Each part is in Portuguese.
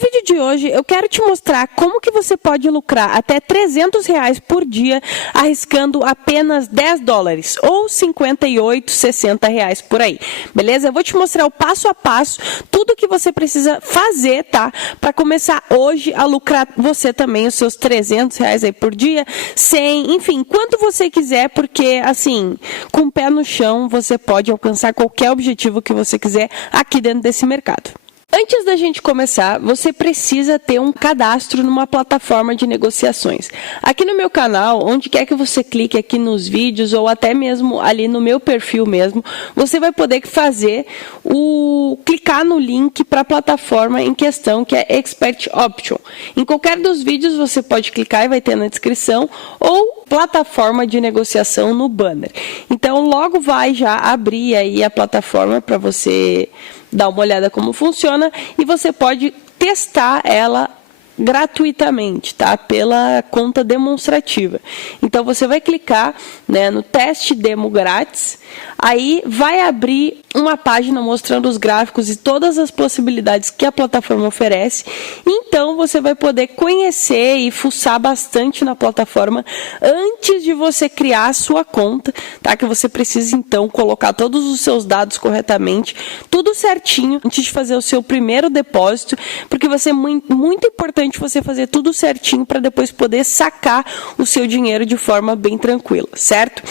vídeo de hoje eu quero te mostrar como que você pode lucrar até R$300 por dia arriscando apenas $10 ou 58, 60 reais por aí, beleza? Eu vou te mostrar o passo a passo, tudo que você precisa fazer, tá? Para começar hoje a lucrar você também os seus R$300 aí por dia, 100, enfim, quanto você quiser, porque assim, com o pé no chão você pode alcançar qualquer objetivo que você quiser aqui dentro desse mercado. Antes da gente começar, você precisa ter um cadastro numa plataforma de negociações. Aqui no meu canal, onde quer que você clique aqui nos vídeos ou até mesmo ali no meu perfil mesmo, você vai poder clicar no link para a plataforma em questão, que é Expert Option. Em qualquer dos vídeos você pode clicar e vai ter na descrição, ou plataforma de negociação no banner. Então, logo vai já abrir aí a plataforma para você dar uma olhada como funciona e você pode testar ela gratuitamente, tá? Pela conta demonstrativa. Então, você vai clicar, né, no teste demo grátis, aí vai abrir uma página mostrando os gráficos e todas as possibilidades que a plataforma oferece. Então, você vai poder conhecer e fuçar bastante na plataforma antes de você criar a sua conta, tá? Que você precisa, então, colocar todos os seus dados corretamente, tudo certinho, antes de fazer o seu primeiro depósito, porque vai ser muito importante você fazer tudo certinho para depois poder sacar o seu dinheiro de forma bem tranquila, certo?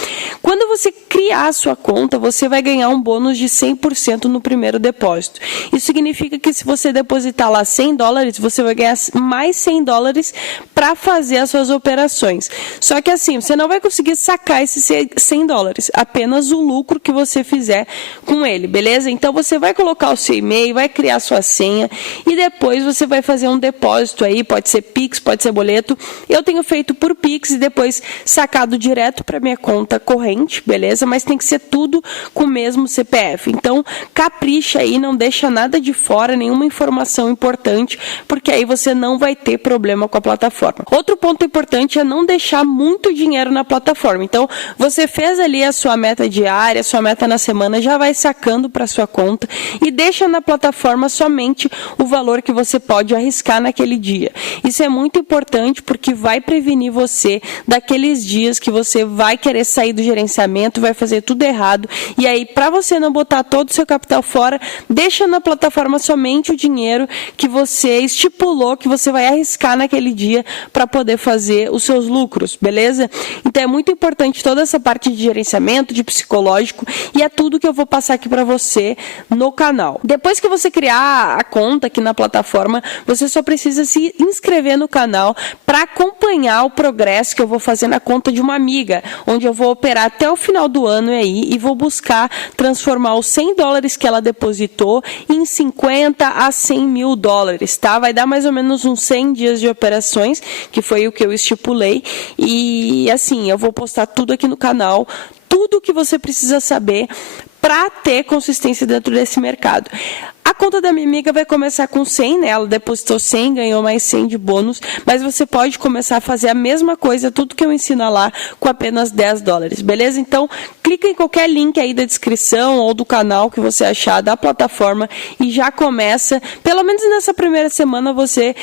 Quando você criar a sua conta, você vai ganhar um bônus de 100% no primeiro depósito. Isso significa que se você depositar lá $100, você vai ganhar mais $100 para fazer as suas operações. Só que assim, você não vai conseguir sacar esses $100, apenas o lucro que você fizer com ele, beleza? Então você vai colocar o seu e-mail, vai criar a sua senha e depois você vai fazer um depósito aí, pode ser Pix, pode ser boleto. Eu tenho feito por Pix e depois sacado direto para minha conta corrente, beleza? Mas tem que ser tudo com o mesmo CPF. Então, capricha aí, não deixa nada de fora, nenhuma informação importante, porque aí você não vai ter problema com a plataforma. Outro ponto importante é não deixar muito dinheiro na plataforma. Então, você fez ali a sua meta diária, a sua meta na semana, já vai sacando para sua conta e deixa na plataforma somente o valor que você pode arriscar naquele dia. Isso é muito importante porque vai prevenir você daqueles dias que você vai querer sair do gerenciamento, vai fazer tudo errado, e aí para você não botar todo o seu capital fora, deixa na plataforma somente o dinheiro que você estipulou que você vai arriscar naquele dia para poder fazer os seus lucros, beleza? Então é muito importante toda essa parte de gerenciamento, de psicológico, e é tudo que eu vou passar aqui para você no canal. Depois que você criar a conta aqui na plataforma, você só precisa se inscrever no canal para acompanhar o progresso que eu vou fazer na conta de uma amiga, onde eu vou operar até o final do ano aí e vou buscar transformar os $100 que ela depositou em 50 a 100 mil dólares, tá? Vai dar mais ou menos uns 100 dias de operações, que foi o que eu estipulei, e assim, eu vou postar tudo aqui no canal, tudo o que você precisa saber para ter consistência dentro desse mercado. A conta da minha amiga vai começar com 100, né? Ela depositou 100, ganhou mais 100 de bônus, mas você pode começar a fazer a mesma coisa, tudo que eu ensino lá, com apenas $10, beleza? Então, clica em qualquer link aí da descrição ou do canal que você achar da plataforma e já começa, pelo menos nessa primeira semana, você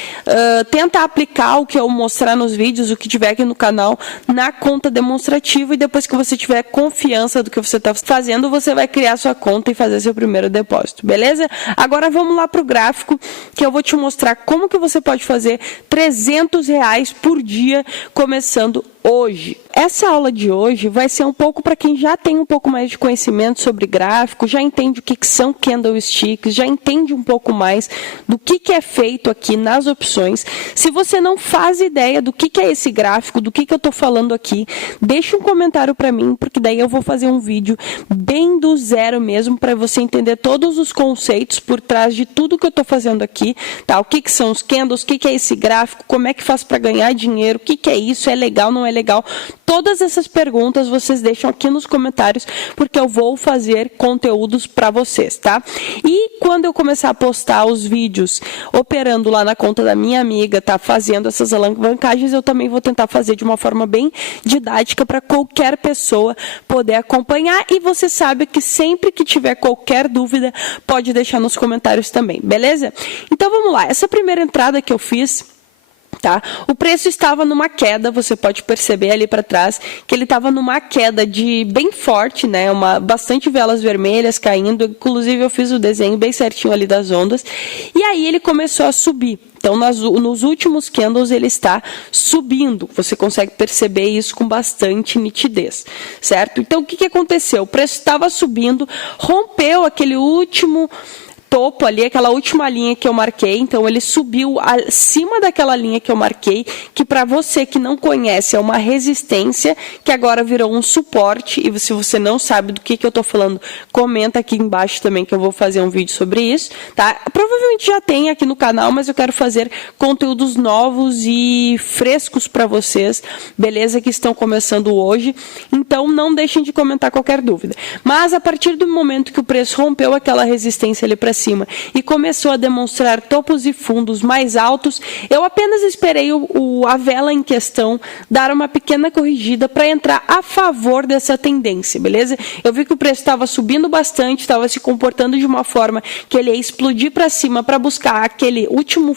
tenta aplicar o que eu mostrar nos vídeos, o que tiver aqui no canal, na conta demonstrativa, e depois que você tiver confiança do que você está fazendo, você vai criar sua conta e fazer seu primeiro depósito, beleza? Agora vamos lá para o gráfico, que eu vou te mostrar como que você pode fazer R$300 por dia, começando hoje. Essa aula de hoje vai ser um pouco para quem já tem um pouco mais de conhecimento sobre gráfico, já entende o que são candlesticks, já entende um pouco mais do que é feito aqui nas opções. Se você não faz ideia do que é esse gráfico, do que eu estou falando aqui, deixa um comentário para mim, porque daí eu vou fazer um vídeo bem do zero mesmo, para você entender todos os conceitos por trás de tudo que eu estou fazendo aqui, tá? O que são os candles, o que é esse gráfico, como é que faz para ganhar dinheiro, o que é isso, é legal, não é legal. Todas essas perguntas vocês deixam aqui nos comentários, porque eu vou fazer conteúdos para vocês, tá? E quando eu começar a postar os vídeos operando lá na conta da minha amiga, tá? Fazendo essas alavancagens, eu também vou tentar fazer de uma forma bem didática para qualquer pessoa poder acompanhar. E você sabe que sempre que tiver qualquer dúvida, pode deixar nos comentários também, beleza? Então vamos lá, essa primeira entrada que eu fiz, tá? O preço estava numa queda, você pode perceber ali para trás que ele estava numa queda bem forte, né? Bastante velas vermelhas caindo, inclusive eu fiz o desenho bem certinho ali das ondas, e aí ele começou a subir. Então, nos últimos candles ele está subindo, você consegue perceber isso com bastante nitidez, certo? Então, o que aconteceu? O preço estava subindo, rompeu aquele último topo ali, aquela última linha que eu marquei, então ele subiu acima daquela linha que eu marquei, que para você que não conhece é uma resistência, que agora virou um suporte, e se você não sabe do que eu estou falando, comenta aqui embaixo também que eu vou fazer um vídeo sobre isso, tá? Provavelmente já tem aqui no canal, mas eu quero fazer conteúdos novos e frescos para vocês, beleza? Que estão começando hoje, então não deixem de comentar qualquer dúvida. Mas a partir do momento que o preço rompeu aquela resistência ali para cima e começou a demonstrar topos e fundos mais altos, eu apenas esperei a vela em questão dar uma pequena corrigida para entrar a favor dessa tendência, beleza? Eu vi que o preço estava subindo bastante, estava se comportando de uma forma que ele ia explodir para cima para buscar aquele último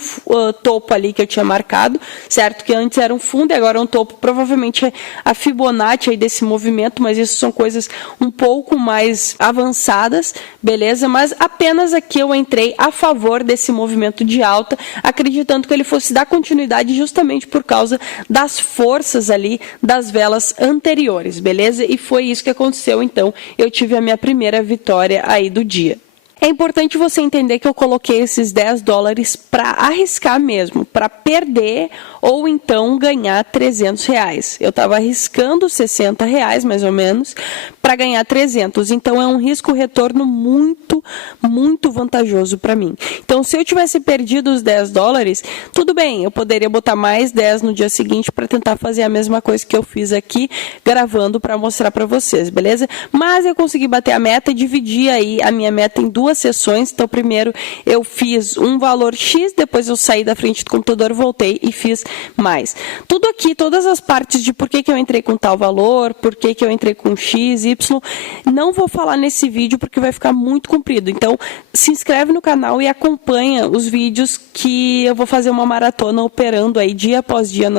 topo ali que eu tinha marcado, certo? Que antes era um fundo e agora é um topo, provavelmente a Fibonacci aí desse movimento, mas isso são coisas um pouco mais avançadas, beleza? Mas apenas aqui eu entrei a favor desse movimento de alta, acreditando que ele fosse dar continuidade justamente por causa das forças ali das velas anteriores, beleza? E foi isso que aconteceu, então eu tive a minha primeira vitória aí do dia. É importante você entender que eu coloquei esses 10 dólares para arriscar mesmo, para perder ou então ganhar 300 reais. Eu estava arriscando 60 reais mais ou menos para ganhar 300. Então é um risco-retorno muito, muito vantajoso para mim. Então se eu tivesse perdido os 10 dólares, tudo bem, eu poderia botar mais 10 no dia seguinte para tentar fazer a mesma coisa que eu fiz aqui, gravando para mostrar para vocês, beleza? Mas eu consegui bater a meta e dividir aí a minha meta em duas sessões. Então primeiro eu fiz um valor X, depois eu saí da frente do computador, voltei e fiz mais. Tudo aqui, todas as partes de por que eu entrei com tal valor, por que eu entrei com X, Y, não vou falar nesse vídeo porque vai ficar muito comprido. Então se inscreve no canal e acompanha os vídeos que eu vou fazer uma maratona operando aí dia após dia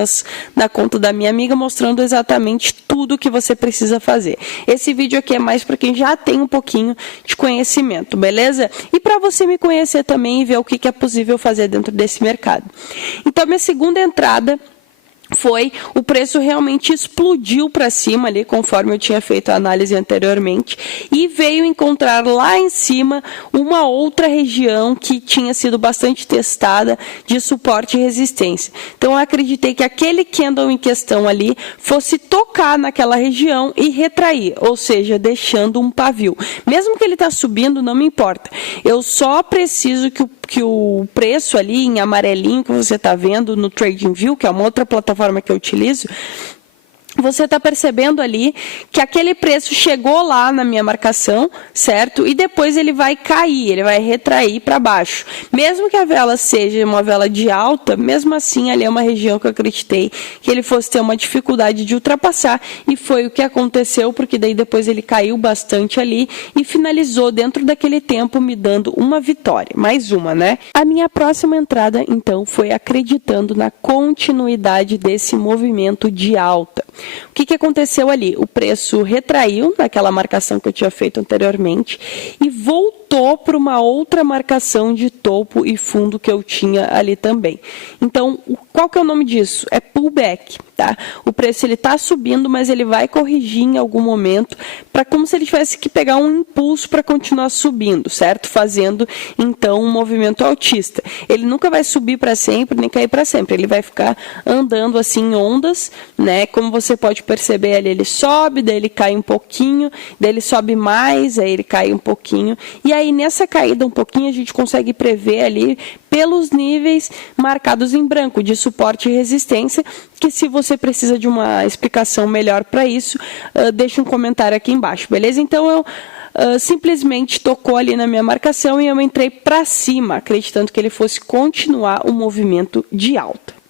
na conta da minha amiga, mostrando exatamente tudo que você precisa fazer. Esse vídeo aqui é mais para quem já tem um pouquinho de conhecimento, beleza? E para você me conhecer também e ver o que é possível fazer dentro desse mercado. Então, minha segunda entrada foi, o preço realmente explodiu para cima ali, conforme eu tinha feito a análise anteriormente, e veio encontrar lá em cima uma outra região que tinha sido bastante testada de suporte e resistência. Então eu acreditei que aquele candle em questão ali fosse tocar naquela região e retrair, ou seja, deixando um pavio. Mesmo que ele está subindo, não me importa. Eu só preciso que o preço ali em amarelinho que você está vendo no TradingView, que é uma outra plataforma que eu utilizo, você está percebendo ali que aquele preço chegou lá na minha marcação, certo? E depois ele vai cair, ele vai retrair para baixo. Mesmo que a vela seja uma vela de alta, mesmo assim ali é uma região que eu acreditei que ele fosse ter uma dificuldade de ultrapassar, e foi o que aconteceu, porque daí depois ele caiu bastante ali e finalizou dentro daquele tempo me dando uma vitória, mais uma, né? A minha próxima entrada, então, foi acreditando na continuidade desse movimento de alta. O que aconteceu ali? O preço retraiu naquela marcação que eu tinha feito anteriormente e voltou para uma outra marcação de topo e fundo que eu tinha ali também. Então, qual que é o nome disso? É pullback, tá? O preço ele está subindo, mas ele vai corrigir em algum momento, para como se ele tivesse que pegar um impulso para continuar subindo, certo? Fazendo, então, um movimento altista. Ele nunca vai subir para sempre, nem cair para sempre. Ele vai ficar andando assim em ondas, né? Como você você pode perceber ali, ele sobe, daí ele cai um pouquinho, daí ele sobe mais, aí ele cai um pouquinho. E aí nessa caída um pouquinho a gente consegue prever ali pelos níveis marcados em branco de suporte e resistência, que se você precisa de uma explicação melhor para isso, deixa um comentário aqui embaixo, beleza? Então eu simplesmente tocou ali na minha marcação e eu entrei para cima, acreditando que ele fosse continuar o movimento de alta.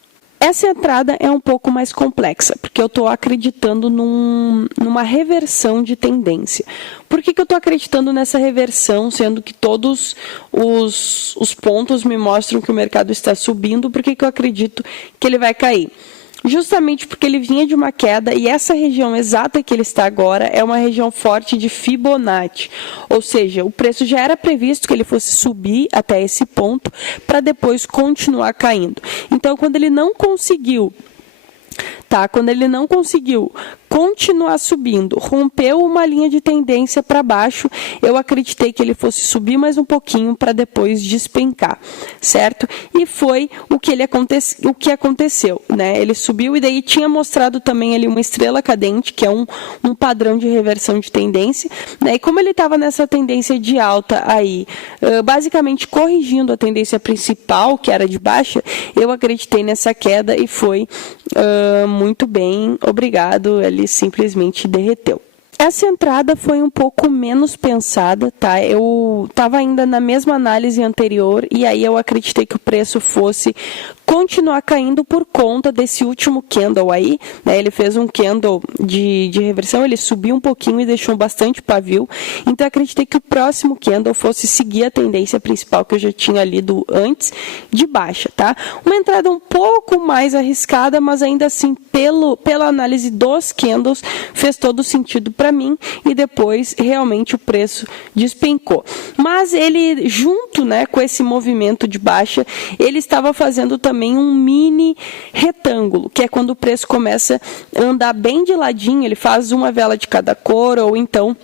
Essa entrada é um pouco mais complexa, porque eu estou acreditando numa reversão de tendência. Por que eu estou acreditando nessa reversão, sendo que todos os pontos me mostram que o mercado está subindo? Por que eu acredito que ele vai cair? Justamente porque ele vinha de uma queda e essa região exata que ele está agora é uma região forte de Fibonacci, ou seja, o preço já era previsto que ele fosse subir até esse ponto para depois continuar caindo. Então, quando ele não conseguiu continuar subindo, rompeu uma linha de tendência para baixo, eu acreditei que ele fosse subir mais um pouquinho para depois despencar, certo? E foi o que aconteceu, né? Ele subiu e daí tinha mostrado também ali uma estrela cadente, que é um padrão de reversão de tendência, né? E como ele estava nessa tendência de alta aí, basicamente corrigindo a tendência principal, que era de baixa, eu acreditei nessa queda e foi muito bem, obrigado, ele simplesmente derreteu. Essa entrada foi um pouco menos pensada, tá? Eu estava ainda na mesma análise anterior e aí eu acreditei que o preço fosse continuar caindo por conta desse último candle aí, né? Ele fez um candle de reversão, ele subiu um pouquinho e deixou bastante pavio, então eu acreditei que o próximo candle fosse seguir a tendência principal que eu já tinha lido antes, de baixa, tá? Uma entrada um pouco mais arriscada, mas ainda assim, pela análise dos candles, fez todo sentido para mim e depois realmente o preço despencou. Mas ele, junto, né, com esse movimento de baixa, ele estava fazendo também um mini retângulo, que é quando o preço começa a andar bem de ladinho, ele faz uma vela de cada cor, ou então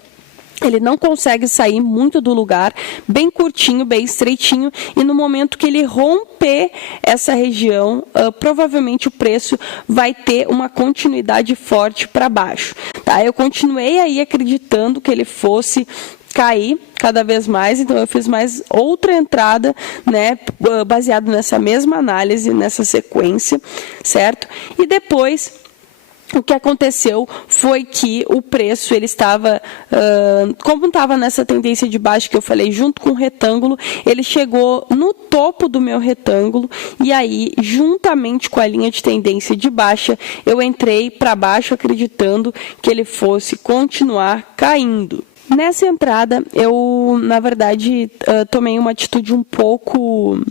ele não consegue sair muito do lugar, bem curtinho, bem estreitinho, e no momento que ele romper essa região, provavelmente o preço vai ter uma continuidade forte para baixo. Tá? Eu continuei aí acreditando que ele fosse cair cada vez mais, então eu fiz mais outra entrada, né, baseado nessa mesma análise, nessa sequência, certo? E depois o que aconteceu foi que o preço, ele estava, como estava nessa tendência de baixo que eu falei, junto com o retângulo, ele chegou no topo do meu retângulo e aí, juntamente com a linha de tendência de baixa, eu entrei para baixo acreditando que ele fosse continuar caindo. Nessa entrada, eu, na verdade, tomei uma atitude um pouco,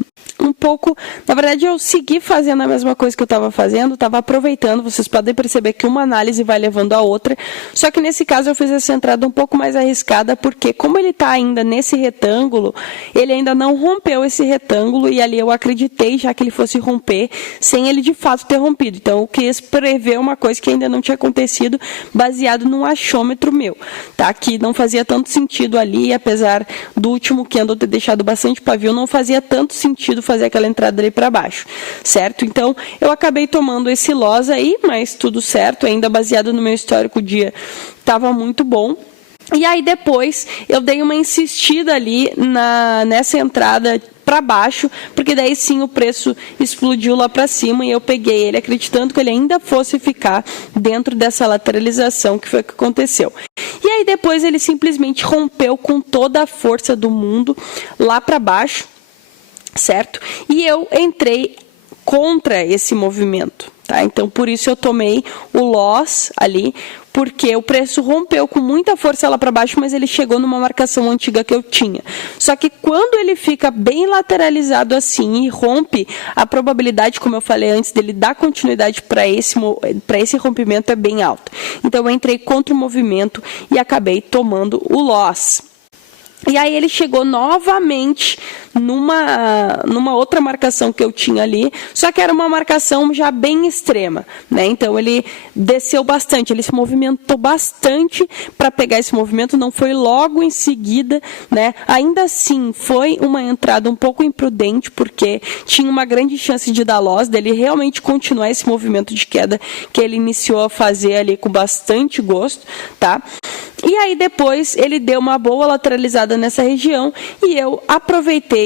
na verdade, eu segui fazendo a mesma coisa que eu estava fazendo, estava aproveitando, vocês podem perceber que uma análise vai levando a outra, só que nesse caso eu fiz essa entrada um pouco mais arriscada, porque como ele está ainda nesse retângulo, ele ainda não rompeu esse retângulo, e ali eu acreditei já que ele fosse romper, sem ele de fato ter rompido, então eu quis prever uma coisa que ainda não tinha acontecido, baseado num achômetro meu, tá? Que não fazia tanto sentido ali, apesar do último candle ter deixado bastante pavio, não fazia tanto sentido fazer aquela entrada ali para baixo, certo? Então, eu acabei tomando esse loss aí, mas tudo certo, ainda baseado no meu histórico, o dia estava muito bom. E aí depois eu dei uma insistida ali nessa entrada para baixo, porque daí sim o preço explodiu lá para cima e eu peguei ele acreditando que ele ainda fosse ficar dentro dessa lateralização, que foi o que aconteceu. E aí depois ele simplesmente rompeu com toda a força do mundo lá para baixo, certo? E eu entrei contra esse movimento, tá? Então por isso eu tomei o loss ali, porque o preço rompeu com muita força lá para baixo, mas ele chegou numa marcação antiga que eu tinha. Só que quando ele fica bem lateralizado assim e rompe, a probabilidade, como eu falei antes, dele dar continuidade para esse rompimento é bem alta. Então eu entrei contra o movimento e acabei tomando o loss. E aí ele chegou novamente numa outra marcação que eu tinha ali, só que era uma marcação já bem extrema, né? Então ele desceu bastante, ele se movimentou bastante para pegar esse movimento, não foi logo em seguida, né? Ainda assim, foi uma entrada um pouco imprudente, porque tinha uma grande chance de dar loss, dele realmente continuar esse movimento de queda que ele iniciou a fazer ali com bastante gosto, tá? E aí depois ele deu uma boa lateralizada nessa região e eu aproveitei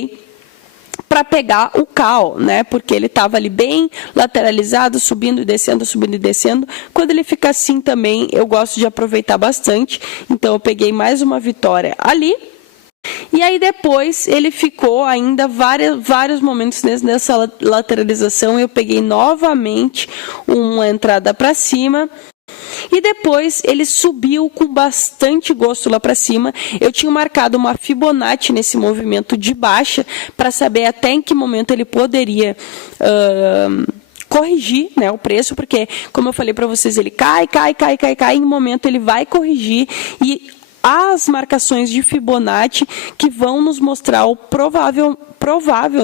para pegar o call, né? Porque ele estava ali bem lateralizado, subindo e descendo, subindo e descendo. Quando ele fica assim também, eu gosto de aproveitar bastante. Então eu peguei mais uma vitória ali. E aí depois ele ficou ainda vários momentos nessa lateralização. Eu peguei novamente uma entrada para cima. E depois ele subiu com bastante gosto lá para cima. Eu tinha marcado uma Fibonacci nesse movimento de baixa para saber até em que momento ele poderia corrigir, né, o preço, porque, como eu falei para vocês, ele cai, em um momento ele vai corrigir e as marcações de Fibonacci que vão nos mostrar o provável,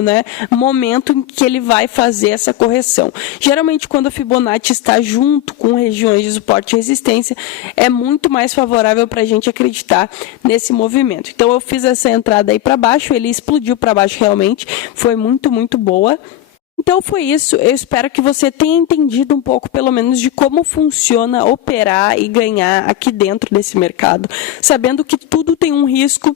né, momento em que ele vai fazer essa correção. Geralmente, quando a Fibonacci está junto com regiões de suporte e resistência, é muito mais favorável para a gente acreditar nesse movimento. Então, eu fiz essa entrada aí para baixo, ele explodiu para baixo realmente, foi muito, muito boa. Então foi isso, eu espero que você tenha entendido um pouco, pelo menos, de como funciona operar e ganhar aqui dentro desse mercado, sabendo que tudo tem um risco.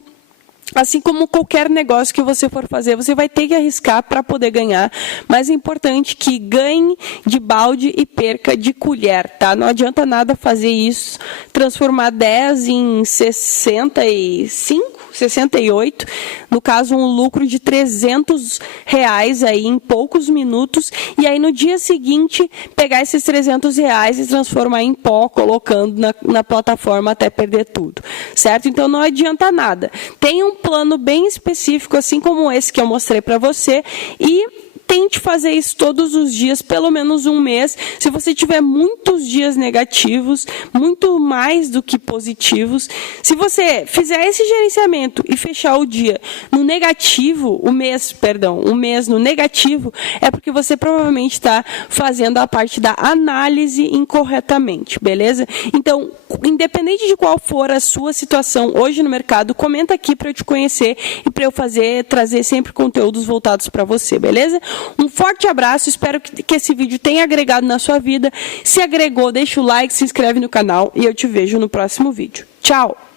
Assim como qualquer negócio que você for fazer, você vai ter que arriscar para poder ganhar, mas é importante que ganhe de balde e perca de colher, tá? Não adianta nada fazer isso, transformar 10 em 65, 68, no caso um lucro de R$300 aí em poucos minutos, e aí no dia seguinte pegar esses R$300 e transformar em pó, colocando na plataforma até perder tudo, certo? Então não adianta nada. Tem um plano bem específico, assim como esse que eu mostrei para você, e tente fazer isso todos os dias, pelo menos um mês. Se você tiver muitos dias negativos, muito mais do que positivos, se você fizer esse gerenciamento e fechar o dia no negativo, o mês no negativo, é porque você provavelmente está fazendo a parte da análise incorretamente, beleza? Então, independente de qual for a sua situação hoje no mercado, comenta aqui para eu te conhecer e para eu trazer sempre conteúdos voltados para você, beleza? Um forte abraço, espero que esse vídeo tenha agregado na sua vida. Se agregou, deixa o like, se inscreve no canal e eu te vejo no próximo vídeo. Tchau!